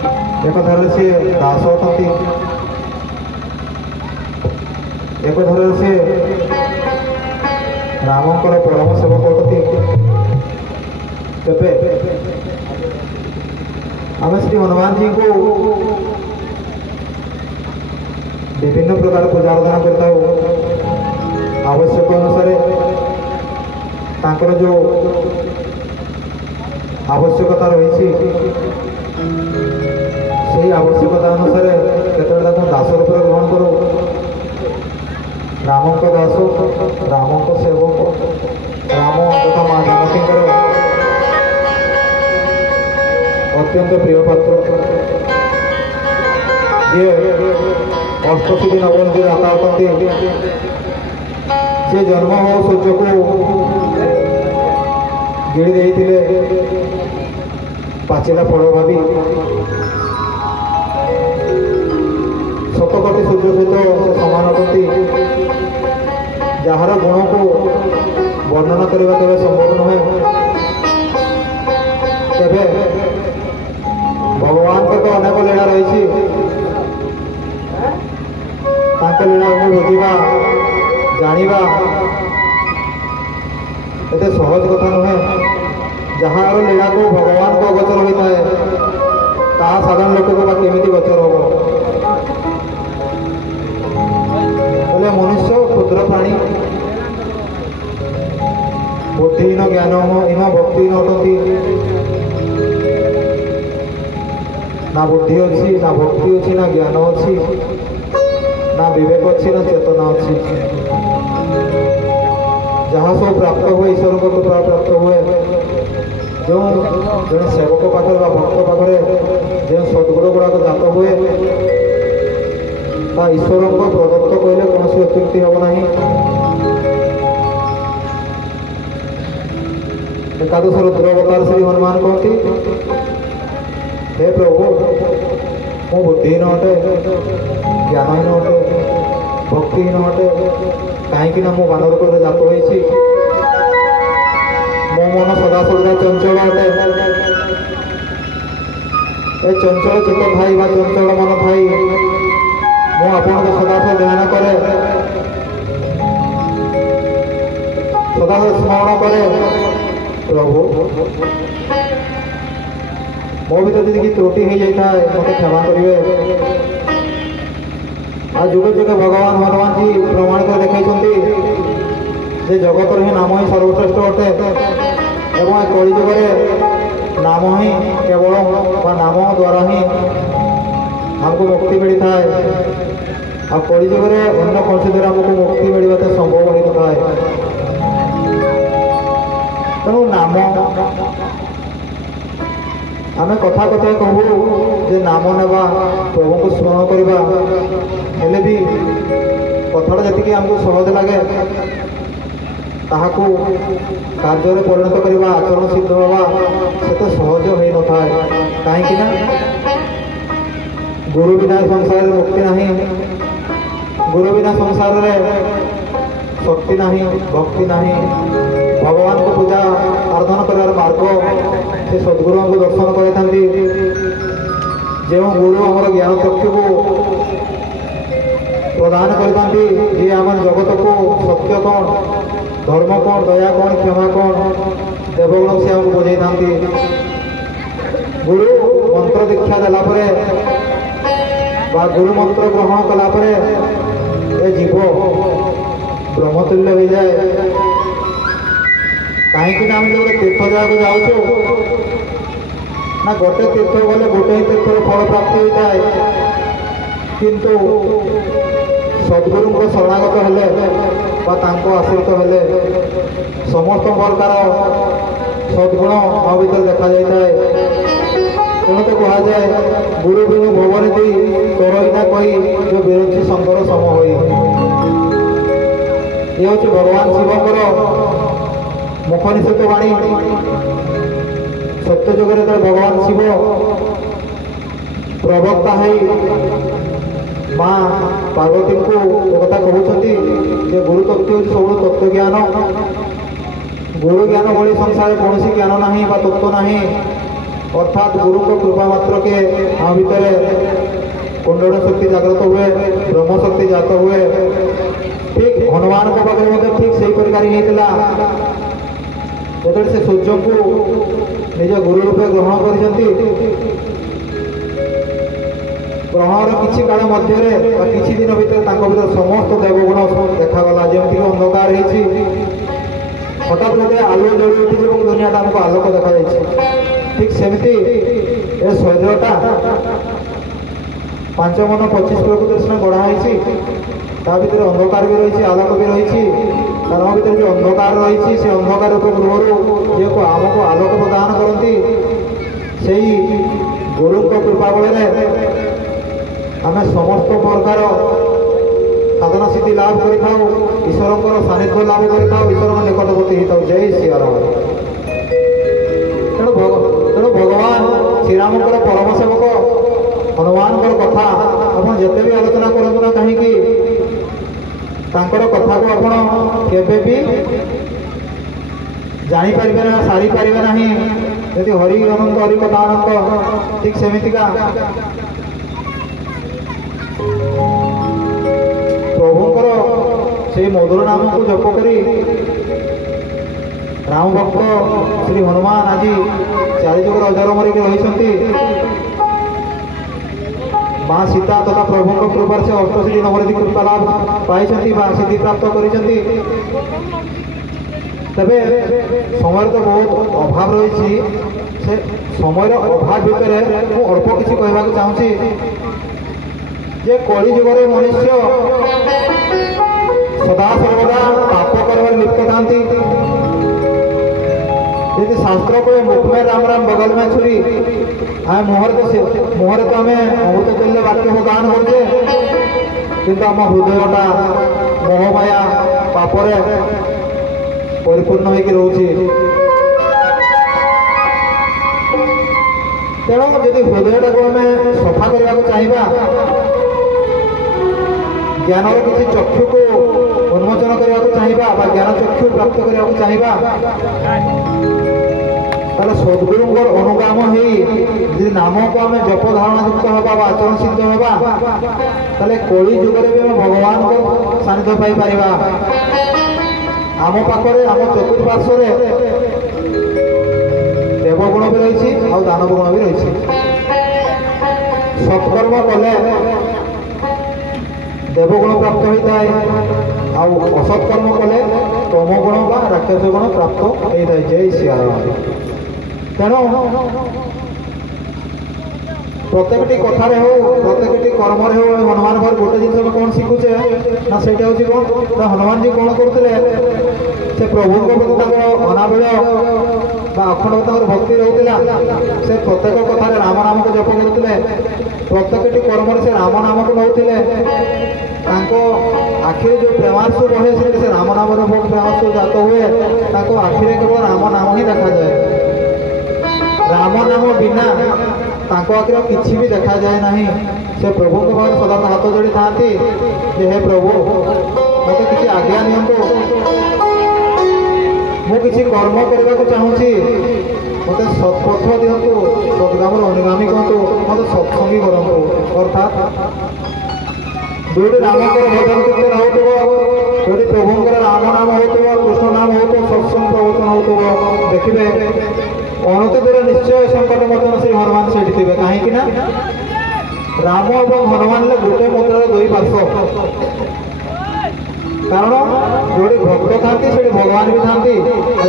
एक धरे सी दास अटंती एक धरे सी रामंकर परम सेवक अटंती तेबे आम श्री हनुमान जी को विभिन्न प्रकार पूजा अर्चना करता आवश्यक अनुसार तांकर जो आवश्यकता रही से आवश्यकता अनुसार केतटा दास रूप ग्रहण करूँ राम दास राम सेवक राम तथा माँ जानकी अत्यंत प्रिय पात्र जी अष्टसिद्धि नवनिधि दाता अटंती से जन्म हो सूर्य को गिड़ी देते पाचिला फल भावी शतकोटी सूर्य सहित से समान अटंती जार गुण को वर्णना करने केवे संभव नुहे तेरे भगवान को तो अनेक लीला रही लीला को बुझा जाना एत सहज कथा नुहे जार लीला को भगवान को अगोचर होता है ता साधारण लोक को केमी गोचर हम बोले मनुष्य क्षुद्र प्राणी बुद्धिहीन ज्ञानहीन भक्तिहीन अटंती ना बुद्धि अच्छी ना भक्ति अच्छी ना ज्ञान अच्छी ना विवेक अच्छी ना चेतना अच्छी जहाँ सब प्राप्त हुए ईश्वर को प्राप्त हुए जो जड़े सेवक पाखे भक्त पाखे जो सद्गुण गुड़ाक जात हुए ईश्वर को प्रदत्त कहले कौन सी अत्युक्ति हम ना एकादश रुद्रावतार श्री हनुमान कहती हे प्रभु मु बुद्धिहीन अटे ज्ञानहीन अटे भक्तिहीन अटे कहीं मु मानव रूप जात होती मो मन सदा सर्वदा चंचल अटे ए चंचल चित्त भाई बा चंचल मन भाई मु आपन को सदा ध्यान करे सदा स्मरण करे प्रभु मो भर जी त्रुटि हो जाता है मत क्षमा करेंगे आ जुग जुग भगवान हनुमान जी प्रमाण कर देखते जगत ही नाम ही सर्वश्रेष्ठ अटे एवं कलि जुगे नाम ही केवल नाम द्वारा ही हमको मुक्ति मिलता है आ कलि जुगे अन्य कौन द्वारा हमको मुक्ति मिलवा संभव होता है तेणु नाम आम कथा कथा कहू जे नाम नेबा प्रभु को स्मरण करवा हेले भी कथाटा जी आमको सहज लगे ताहाको कार्य परिणत करवा आचरण सिद्ध हवा से तो सहज हो न था कहीं गुरु बिना संसार मुक्ति नहीं गुरु बिना संसार शक्ति नहीं भक्ति नहीं भगवान को पूजा आराधना करार मार्ग से सद्गुरु को दर्शन करते जो गुरु आम ज्ञान चक्षु को प्रदान करते ये आम जगत को सत्य कौन धर्म कौन दया कौन क्षमा कौन देवगुण से आमको बुझे था गुरु मंत्र दीक्षा देलापर गुरु मंत्र ग्रहण कलापर ए जीव ब्रह्मतुल्य हो जाए कहीं आम जो तीर्थ जगह जाऊँ ना गोटे तीर्थ गले गोटे ही तीर्थ फल प्राप्ति होता है किंतु सद्गुरु को शरणागत हेले आश्रित हेले समस्त प्रकार सद्गुण आ भर देखा जाए तेणु तो कह जाए गुरु बिनु भवन दी तोरईना कही जो बिरुची शंकर सम हो ये हूँ भगवान शिवकर मुख निषेध वाणी सत्य जुगे भगवान शिव प्रवक्ता है माँ पार्वती को एक कहते गुरु तत्व हूँ सब तत्व ज्ञान गुरु ज्ञान भाई संसार कौन ज्ञान ना तत्व ना अर्थात गुरु को कृपा मात्र के हम भितर कुंडल शक्ति जागृत हुए, ब्रह्म शक्ति जात हुए। ठीक हनुमान को पाखे ठीक से प्रकार ही जो से सूर्य को निज गुरु रूपे ग्रहण कर ग्रहणर किसी काल मध्य किसी दिन भितर समस्त देवगुण देखागला जमीक अंधकार हठात गोटे आलु जड़ी उठी दुनिया आमको आलोक देखा ठीक सेमती ए शरीरटा 5 मन 25 प्रकृति गढ़ाई भर अंधकार भी रही आलोक भी रही तार भर जो अंधकार रही से अंधकार गृह जी को आमको आलोक प्रदान करती से गुरु कृपा बल आम समस्त प्रकार साधना सिद्धि लाभ करें ईश्वर सानिध्य लाभ करें ईश्वर निकटवर्ती होता जय सियाराम। तेणु भगवान श्रीराम परम सेवक हनुमान कथा आप जिते भी आलोचना करूँ ना कहीं कथा को आप केबे जापर ना सारी पारे ना यदि हरि अनंत हरि कथा अनंत ठीक सेमितिका प्रभुंकर से मधुर नाम को जप करी राम भक्त श्री हनुमान आज 4 जुगर अजर मरिक रही माँ सीता तथा प्रभु कृपा से अष्टसिद्धि नवरिधि कृपा लाभ पाई सिद्धि प्राप्त कर तेरे समय तो बहुत अभाव रही से समय अभाव भितर मुझे अल्प किसी कहना चाहूँगी जे कली जुगर मनुष्य सदा सर्वदा पाप कर लिप्त था यदि शास्त्र को मुख में राम राम बगल में छुरी आम मुहर तो आम अमृत तुल्य वाक्य को गान करजे किंतु आम हृदयटा मोहमाया पापरे परिपूर्ण होकर रोचे। तेणु जदि हृदयटा को आम सफा करने को चाहिए ज्ञान किसी चक्षु को उन्मोचन करने को चाहिए ज्ञान चक्षु प्राप्त करने को चाहिए सद्गुरु अनुगाम हो नाम को आम जप धारणा युक्त हवा आचरण सिद्ध हवा कली जुगर भी आम भगवान को सानिध्य पाई आम पाखे आम चतुर्पार्श्वर देवगुण भी रही और दानव गुण भी रही सत्कर्म कले देवगुण प्राप्त होता है असत्कर्म कले तमगुण बा राक्षस गुण प्राप्त होता है जय सियाराम। तेणु प्रत्येकटी कथार हो प्रत्येकटी कर्म हो हनुमान भर गोटे जिन कौन शिखुचे ना से कौन ना हनुमान जी कौन करते से प्रभु प्रति अनाबिल अखंड भक्ति रोला से प्रत्येक कथार राम नाम को जप करते प्रत्येकटी कर्म से राम नाम को नौले आखिरी जो प्रेमांशु बहे से राम नाम प्रेमांशु जात हुए आखिरी केवल राम नाम ही देखा जाए राम नाम बिना आखिर किसी भी देखा जाए ना से प्रभु को सदा हाथ जोड़ी था हे प्रभु मत किसी आज्ञा नियंतु मुझे कर्म करने को चाहूँगी मत सत्पथ दिंतु सदगाम अनुगामी कहतु मत सत्संगी करूँ अर्थात जो राम भजन कीर्तन हो प्रभुंर राम नाम हो कृष्ण नाम हो सत्संग प्रवचन हो देखिए अनतिदूर निश्चय संकट मध्य श्री हनुमान से थे कहीं राम और हनुमान गोटे मुद्रार 2 पार्श्व कारण जो भक्त था भगवान भी था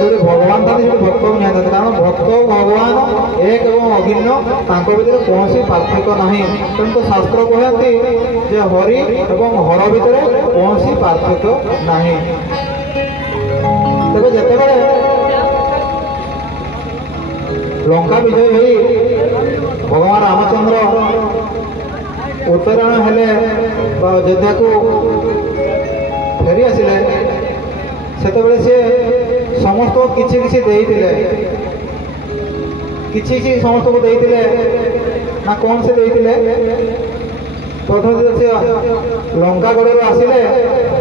जो भगवान था भक्त भी नहीं था कारण भक्त भगवान एक एवं अभिन्न भर कौन पार्थक्य ना किंतु शास्त्र कहते जे हरि एवं हर भितर कौन पार्थक्य ना तेज जिते लंका विजय हुई भगवान रामचंद्र उत्तरायण हेले अयोध्या को फेरी आसिले सेतबेले से समस्त किछि किछि देइतिले किछि समस्त को देइतिले ना कौन से देइतिले ପ୍ରଥମେ ଯେତେବେଳେ ସେ ଲଙ୍କା ଗଡ଼ରୁ ଆସିଲେ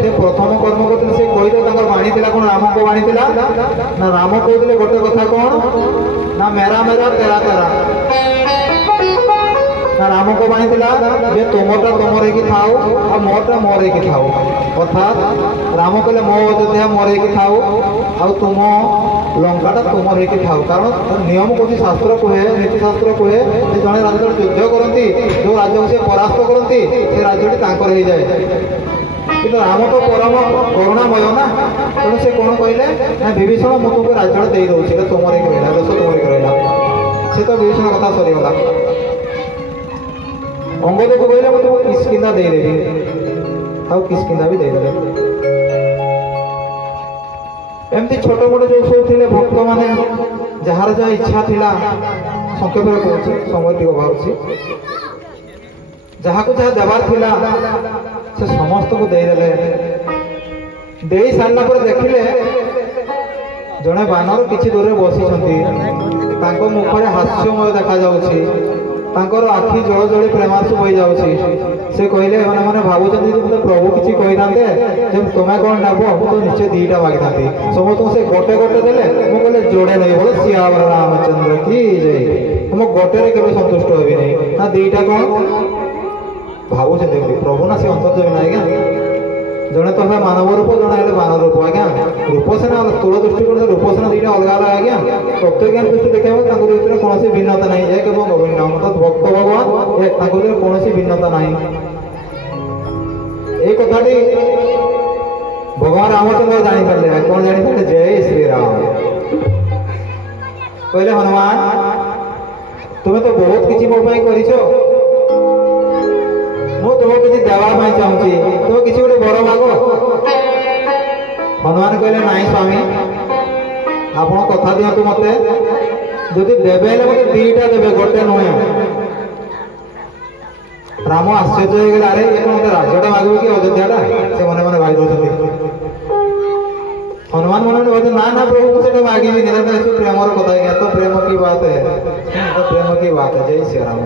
ସେ ପ୍ରଥମ କର୍ମ କରୁଥିଲେ ସେ କହିଲେ ତାଙ୍କର ବାଣୀ ଥିଲା କ'ଣ ରାମଙ୍କ ବାଣୀ ଥିଲା ନା ରାମ କହୁଥିଲେ ଗୋଟେ କଥା କ'ଣ ନା ମେରା ମେରା ତେରା ତେରା ନା ରାମଙ୍କ ବାଣୀ ଥିଲା ଯେ ତୁମଟା ତୁମର ହେଇକି ଥାଉ ଆଉ ମୋରଟା ମୋର ହେଇକି ଥାଉ ଅର୍ଥାତ୍ ରାମ କହିଲେ ମୋ ଅଯୋଧ୍ୟା ମୋର ହେଇକି ଥାଉ ଆଉ ତୁମ ଲଙ୍କାଟା ତୁମର ହେଇକି ଥାଉ କାରଣ ନିୟମ କହୁଛି ଶାସ୍ତ୍ର କୁହେ ନୀତିଶାସ୍ତ୍ର କୁହେ ଯେ ଜଣେ ରାଜା ଯୁଦ୍ଧ କରନ୍ତି ଯେଉଁ ରାଜ୍ୟକୁ ସେ ପରାସ୍ତ କରନ୍ତି ସେ ରାଜ୍ୟଟି ତାଙ୍କର ହେଇଯାଏ କିନ୍ତୁ ରାମ ତ ପରମ କରୁଣାମୟ ନା ତେଣୁ ସେ କ'ଣ କହିଲେ ନା ବିଭୀଷଣ ମୁଁ ତୁମକୁ ରାଜ୍ୟଟା ଦେଇଦେଉଛି ଏଇଟା ତୁମର ହେଇକି ରହିଲା ଦେଶ ତୁମର ହେଇକି ରହିଲା ସେ ତ ବିଭୀଷଣ କଥା ସରିଗଲା ଅଙ୍ଗଦକୁ କହିଲେ ମୁଁ ତୁମକୁ କିସ୍କିନ୍ଧା ଦେଇଦେବି ଆଉ କିସ୍କିନ୍ଧା ବି ଦେଇଦେଲେ ଏମିତି ଛୋଟ ମୋଟ ଯେଉଁ ସବୁ ଥିଲେ ଭକ୍ତମାନେ ଯାହାର ଯାହା ଇଚ୍ଛା ଥିଲା ସଂକ୍ଷେପରେ କହୁଛି ସମୟ ଟିକେ ଅଭାବ ଅଛି ଯାହାକୁ ଯାହା ଦେବାର ଥିଲା ସେ ସମସ୍ତଙ୍କୁ ଦେଇଦେଲେ ଦେଇ ସାରିଲା ପରେ ଦେଖିଲେ ଜଣେ ବାନର କିଛି ଦୂରରେ ବସିଛନ୍ତି ତାଙ୍କ ମୁଖରେ ହାସ୍ୟମୟ ଦେଖାଯାଉଛି ତାଙ୍କର ଆଖି ଜଳ ଜଳି ପ୍ରେମାଂଶୁ ବହିଯାଉଛି ସେ କହିଲେ ଏମାନେ ମାନେ ଭାବୁଛନ୍ତି ଯେ ପ୍ରଭୁ କିଛି କହିଥାନ୍ତେ ଯେ ତୁମେ କ'ଣ ନେବ ମୁଁ ତ ନିଶ୍ଚୟ ଦିଟା ମାଗିଥାନ୍ତି ସମସ୍ତଙ୍କୁ ସେ ଗୋଟେ ଗୋଟେ ଦେଲେ ମୁଁ କହିଲେ ଯୋଡ଼େ ନେବି ବୋଲେ ସିଆବର ରାମଚନ୍ଦ୍ର କି ଯାଇ ମୁଁ ଗୋଟେରେ କେବେ ସନ୍ତୁଷ୍ଟ ହେବି ନାହିଁ ନା ଦିଟା କ'ଣ ଭାବୁଛନ୍ତି ପ୍ରଭୁ ନା ସେ ଅନ୍ତର୍ଜମୀ ନା ଆଜ୍ଞା ଜଣେ ତ ହେଲା ମାନବ ରୂପ ଜଣେ ହେଲେ ମାନବ ରୂପ ଆଜ୍ଞା ରୂପ ସେନା ସ୍ଥୂଳ ଦୃଷ୍ଟିକୋଣରେ ରୂପ ସେନା ଦୁଇଟା ଅଲଗା ଅଲଗା ଆଜ୍ଞା ତତ୍ତ୍ୱ ଜ୍ଞାନ ଦୃଷ୍ଟି ଦେଖିବାକୁ ତାଙ୍କ ଭିତରେ କୌଣସି ଭିନ୍ନତା ନାହିଁ ଏକ ଏବଂ ଅଭିନ୍ନ ଅର୍ଥାତ୍ ଭକ୍ତ ଭଗବାନ ଏକ ତାଙ୍କ ଭିତରେ କୌଣସି ଭିନ୍ନତା ନାହିଁ এই কথাটি ভগবান রামচন্দ্র জানিপারে কোন জানিপারে জয় শ্রীরাম কহিলে হনুমান তুমি তো বহুত কিছু মো পাই করিছ ମୁଁ ତୁମକୁ କିଛି ଦେବା ପାଇଁ ଚାହୁଁଛି ତୁମେ କିଛି ଗୋଟେ ବର ମାଗ ହନୁମାନ କହିଲେ ନାଇଁ ସ୍ୱାମୀ ଆପଣ କଥା ଦିଅନ୍ତୁ ମତେ ଯଦି ଦେବେ ହେଲେ ମତେ ଦିଟା ଦେବେ ଗୋଟେ ନୁହେଁ ରାମ ଆଶ୍ଚର୍ଯ୍ୟ ହେଇଗଲେ ଆରେ ଇଏ କଣ ମତେ ରାଜ୍ୟଟା ମାଗିବ କି ଅଯୋଧ୍ୟାଟା ସେ ମନେ ମନେ ଭାଇ ଦଉଛନ୍ତି ହନୁମାନ ମନେ ମନେ ଭାବୁଛନ୍ତି ନା ନା ପ୍ରଭୁକୁ ସେଟା ମାଗିବି ନିରନ୍ତର ପ୍ରେମର କଥା ଆଜ୍ଞା ତ ପ୍ରେମ କି ବାତ ତ ପ୍ରେମ କି ବାତ ଜୟ ଶ୍ରୀରାମ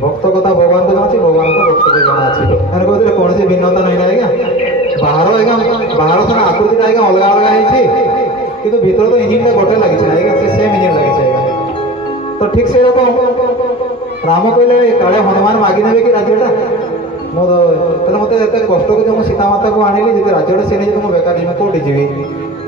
ଭକ୍ତ କଥା ଭଗବାନଙ୍କୁ ଜଣା ଅଛି ଭଗବାନଙ୍କ ଭକ୍ତକୁ ଜଣା ଅଛି ମାନେ କହୁଥିଲେ କୌଣସି ଭିନ୍ନତା ନାହିଁ ନା ଆଜ୍ଞା ବାହାର ସିନା ଆକୃତିଟା ଆଜ୍ଞା ଅଲଗା ଅଲଗା ହେଇଛି କିନ୍ତୁ ଭିତରେ ତ ଇଞ୍ଜିନଟା ଗୋଟେ ଲାଗିଛି ନା ଆଜ୍ଞା ସେ ସେମ୍ ଇଞ୍ଜିନ ଲାଗିଛି ଆଜ୍ଞା ତ ଠିକ୍ ସେଇରକମ ରାମ କହିଲେ କାଳେ ହନୁମାନ ମାଗି ନେବେ କି ରାଜ୍ୟଟା ମୁଁ ତାହେଲେ ମୋତେ ଏତେ କଷ୍ଟ କରି ମୁଁ ସୀତାମାତାକୁ ଆଣିଲି ଯଦି ରାଜ୍ୟଟା ସେ ନେଇଛି ମୁଁ ବେକାର ଯିବି କୋଉଠି ଯିବି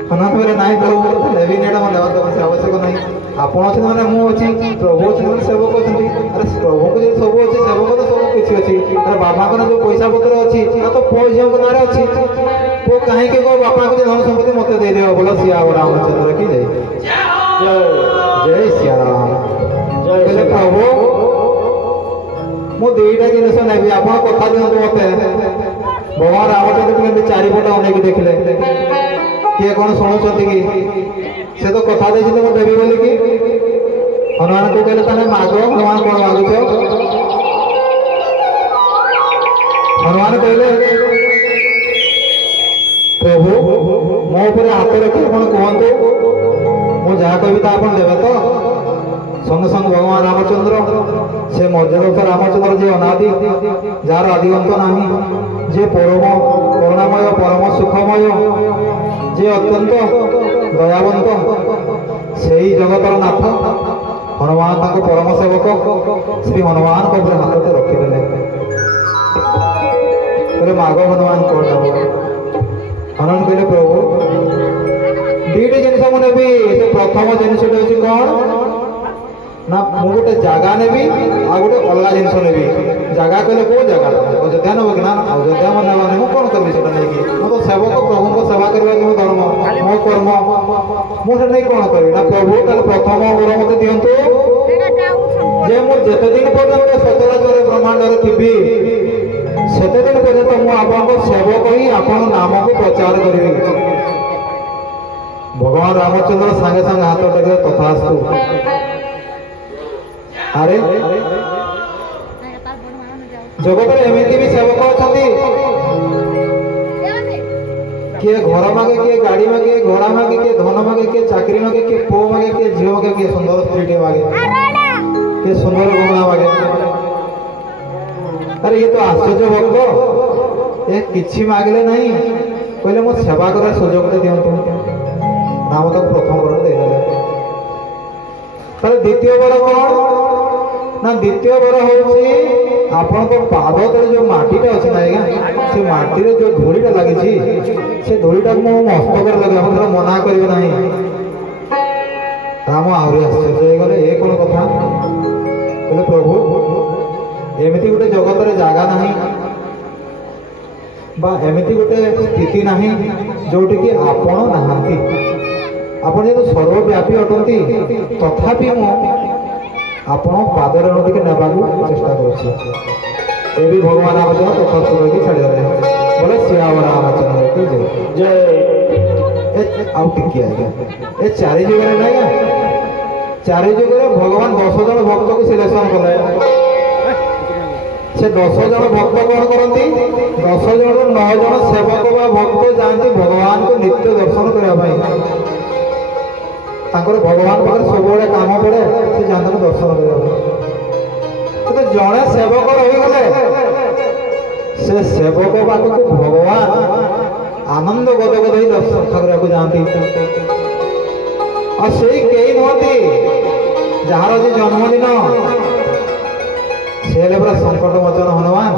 ହନୁମାନ କହିଲେ ନାଇଁ ପ୍ରଭୁ ନେବିନି ଏଇଟା ମୋ ଦେବାର କୌଣସି ଆବଶ୍ୟକ ନାହିଁ ଆପଣ ଅଛନ୍ତି ମାନେ ମୁଁ ଅଛି ପ୍ରଭୁ ଅଛନ୍ତି ମାନେ ସେବକ ଅଛନ୍ତି ଆରେ ପ୍ରଭୁଙ୍କୁ ଯଦି ସବୁ ଅଛି ସେବକ ତ ସବୁ କିଛି ଅଛି ଆରେ ବାବାଙ୍କର ଯୋଉ ପଇସା ପତ୍ର ଅଛି ତା ତ ପୁଅ ଝିଅଙ୍କ ନାଁରେ ଅଛି ପୁଅ କାହିଁକି କହ ବାପାଙ୍କୁ ଯେ ଧନ ସମ୍ପତ୍ତି ମତେ ଦେଇଦେବ ବୋଲ ସିଆ ରାମଚନ୍ଦ୍ର କି ଜୟ ଜୟ ସିଆ ରାମ କହିଲେ ପ୍ରଭୁ ମୁଁ ଦିଟା ଜିନିଷ ନେବି ଆପଣ କଥା ଦିଅନ୍ତୁ ମତେ ଭଗବାନ ରାମଚନ୍ଦ୍ର ଟିକେ ଏମିତି ଚାରିପଟ ଅନେଇକି ଦେଖିଲେ କିଏ କ'ଣ ଶୁଣୁଛନ୍ତି କି ସେ ତ କଥା ଦେଇଛନ୍ତି ମୁଁ ଦେବି ବୋଲିକି ହନୁମାନଙ୍କୁ କହିଲେ ତାହେଲେ ମାଗ ହନୁମାନ କ'ଣ ମାଗୁଛ ହନୁମାନ କହିଲେ ପ୍ରଭୁ ମୋ ଉପରେ ହାତ ରଖି ଆପଣ କୁହନ୍ତୁ ମୁଁ ଯାହା କହିବି ତା ଆପଣ ଦେବେ ତ ସଙ୍ଗେ ସଙ୍ଗେ ଭଗବାନ ରାମଚନ୍ଦ୍ର ସେ ମର୍ଯ୍ୟାଦା ରାମଚନ୍ଦ୍ର ଯିଏ ଅନାଦି ଯାହାର ଆଦିଅନ୍ତ ନାହିଁ ଯିଏ ପରମ କରୁଣାମୟ ପରମ ସୁଖମୟ ଯିଏ ଅତ୍ୟନ୍ତ ଦୟାବନ୍ତ ସେହି ଜଗତର ନାଥ ହନୁମାନ ତାଙ୍କ ପରମ ସେବକ ଶ୍ରୀ ହନୁମାନଙ୍କ ଉପରେ ହାତଟେ ରଖିଦେଲେ କହିଲେ ମାଗ ହନୁମାନ କ'ଣ ନେବ ହନୁମାନ କହିଲେ ପ୍ରଭୁ ଦୁଇଟି ଜିନିଷ ମୁଁ ନେବି ସେ ପ୍ରଥମ ଜିନିଷଟି ହେଉଛି କ'ଣ ନା ମୁଁ ଗୋଟେ ଜାଗା ନେବି ଆଉ ଗୋଟେ ଅଲଗା ଜିନିଷ ନେବି ଜାଗା କହିଲେ କୋଉ ଜାଗା ଅଯୋଧ୍ୟା ନେବ କି ନା ଅଯୋଧ୍ୟା ମୁଁ ନେବାନି ମୁଁ କ'ଣ କରିବି ସେଟା ନେଇକି ମୁଁ ତ ସେବକ ପ୍ରଭୁଙ୍କ ସେବା କରିବା ମୋ ଧର୍ମ ମୋ କର୍ମ ମୁଁ ସେଟା ନେଇ କ'ଣ କରିବି ନା ପ୍ରଭୁ ତାହେଲେ ପ୍ରଥମ ବର ମତେ ଦିଅନ୍ତୁ ଯେ ମୁଁ ଯେତେ ଦିନ ପର୍ଯ୍ୟନ୍ତ ସଚରାଚର ବ୍ରହ୍ମାଣ୍ଡରେ ଥିବି ସେତେ ଦିନ ପର୍ଯ୍ୟନ୍ତ ମୁଁ ଆପଣଙ୍କ ସେବକ ହିଁ ଆପଣଙ୍କ ନାମକୁ ପ୍ରଚାର କରିବି ଭଗବାନ ରାମଚନ୍ଦ୍ର ସାଙ୍ଗେ ସାଙ୍ଗେ ହାତ ଟେକିଲେ ତଥାସ୍ତୁ ଆରେ ଜଗତରେ ଏମିତି ବି ସେବକ ଅଛନ୍ତି କିଏ ଘର ମାଗେ କିଏ ଗାଡ଼ି ମାଗେ କିଏ ଘୋଡ଼ା ମାଗେ କିଏ ଧନ ମାଗେ କିଏ ଚାକିରି ମାଗେ କିଏ ପୁଅ ମାଗେ କିଏ ଝିଅ ମାଗେ କିଏ ସୁନ୍ଦର ସ୍ତ୍ରୀଟେ ମାଗେ କିଏ ସୁନ୍ଦର ଗହଣା ମାଗେ ଆରେ ଆରେ ଇଏ ତ ଆଶ୍ଚର୍ଯ୍ୟ ଭକ୍ତ, ଏ କିଛି ମାଗିଲେ ନାହିଁ, କହିଲେ ମୋ ସେବା କରିବାର ସୁଯୋଗଟେ ଦିଅନ୍ତୁ। ରାମ ତାକୁ ପ୍ରଥମ ବର ଦେଇଦେଲେ। ତାହେଲେ ଦ୍ୱିତୀୟ ବର କ'ଣ ନା, ଦ୍ୱିତୀୟ ବର ହେଉଛି ଆପଣଙ୍କ ପାଦ ତଳେ ଯେଉଁ ମାଟିଟା ଅଛି ନା ଆଜ୍ଞା, ସେ ମାଟିରେ ଯେଉଁ ଧୂଳିଟା ଲାଗିଛି, ସେ ଧୂଳିଟାକୁ ମୋ ମସ୍ତକରେ ଲଗେଇ, ଆପଣ ସେଟା ମନା କରିବେ ନାହିଁ। ରାମ ଆହୁରି ଆଶ୍ଚର୍ଯ୍ୟ ହେଇଗଲେ, ଏ କ'ଣ କଥା? କହିଲେ ପ୍ରଭୁ, ଏମିତି ଗୋଟେ ଜଗତରେ ଜାଗା ନାହିଁ ବା ଏମିତି ଗୋଟେ ସ୍ଥିତି ନାହିଁ ଯୋଉଠିକି ଆପଣ ନାହାନ୍ତି। ଆପଣ ଯେହେତୁ ସର୍ବବ୍ୟାପୀ ଅଟନ୍ତି, ତଥାପି ମୁଁ ଆପଣ ପାଦରେ ଟିକେ ନେବାକୁ ଚେଷ୍ଟା କରୁଛି। ଏ ବି ଭଗବାନ ରାମଚନ୍ଦ୍ର ତଥାସ୍ତୁ କହିକି ଛାଡ଼ିଦେଲେ। ବୋଲେ ଶ୍ରୀରାମ ରାମଚନ୍ଦ୍ର ଜୟ। ଆଉ ଟିକେ ଆଜ୍ଞା, ଏ ଚାରି ଯୁଗରେ ନାଇଁ ଆଜ୍ଞା, ଚାରି ଯୁଗରେ ଭଗବାନ 10 ଜଣ ଭକ୍ତକୁ ସିଲେକ୍ସନ କଲେ। ସେ 10 ଜଣ ଭକ୍ତ କ'ଣ କରନ୍ତି? 10 ଜଣରୁ 9 ଜଣ ସେବକ ବା ଭକ୍ତ ଯାଆନ୍ତି ଭଗବାନଙ୍କୁ ନିତ୍ୟ ଦର୍ଶନ କରିବା ପାଇଁ। ତାଙ୍କର ଭଗବାନ ପାଖରେ ସବୁବେଳେ କାମ ପଡ଼େ, ସେ ଯାଆନ୍ତି ଦର୍ଶନ କରିବା ପାଇଁ। କିନ୍ତୁ ଜଣେ ସେବକ ରହିଗଲେ, ସେ ସେବକ ପାଖକୁ ଭଗବାନ ଆନନ୍ଦ ଗଦଗଦ ହେଇ ଦର୍ଶନ କରିବାକୁ ଯାଆନ୍ତି। ଆଉ ସେଇ କେହି ନୁହନ୍ତି ଯାହାର ଯେ ଜନ୍ମଦିନ, ସେ ହେଲେ ପୁରା ସଙ୍କଟ ମୋଚନ ହନୁମାନ।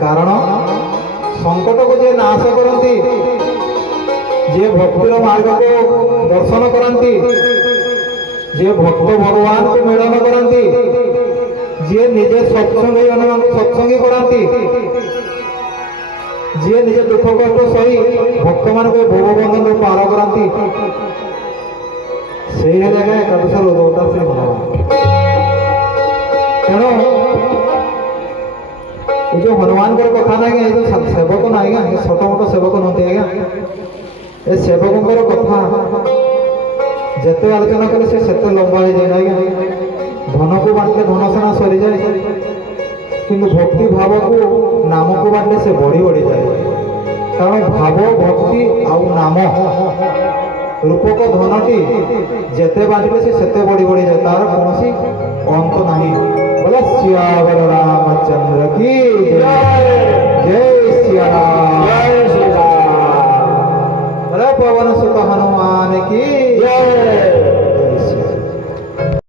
କାରଣ ସଙ୍କଟକୁ ଯିଏ ନାଶ କରନ୍ତି, ଯିଏ ଭକ୍ତିର ମାର୍ଗକୁ ଦର୍ଶନ କରନ୍ତି, ଯିଏ ଭକ୍ତ ଭଗବାନଙ୍କୁ ମିଳନ କରନ୍ତି, ଯିଏ ନିଜେ ସତ୍ସଙ୍ଗୀ ଅନ୍ୟମାନଙ୍କୁ ସତ୍ସଙ୍ଗୀ କରାନ୍ତି, ଯିଏ ନିଜେ ଦୁଃଖ କଷ୍ଟ ସହି ଭକ୍ତମାନଙ୍କୁ ଭୋଗବନ୍ଧନରୁ ପାର କରାନ୍ତି, ସେଇ ଜାଗା ଏକାଦଶର ଉଦ୍ଭବତା ଶ୍ରୀ ଭଗବାନ। ତେଣୁ ଏ ଯେଉଁ ହନୁମାନଙ୍କର କଥା ନାହିଁ, ଏ ଯେଉଁ ସେବକ ନାହିଁ ଆଜ୍ଞା, ଛୋଟ ମୋଟ ସେବକ ନୁହନ୍ତି ଆଜ୍ଞା। ଏ ସେବକଙ୍କର କଥା ଯେତେ ଆଲୋଚନା କଲେ ସେ ସେତେ ଲମ୍ବା ହେଇଯାଏ ଆଜ୍ଞା। ଧନକୁ ବାଣ୍ଟିଲେ ଧନ ସେନା ସରିଯାଏ, କିନ୍ତୁ ଭକ୍ତି ଭାବକୁ ନାମକୁ ବାଣ୍ଟିଲେ ସେ ବଢ଼ି ବଢ଼ିଯାଏ। କାରଣ ଭାବ ଭକ୍ତି ଆଉ ନାମ ରୂପକ ଧନଟି ଯେତେ ବାଣ୍ଟିଲେ ସେ ସେତେ ବଢ଼ି ବଢ଼ିଯାଏ, ତାର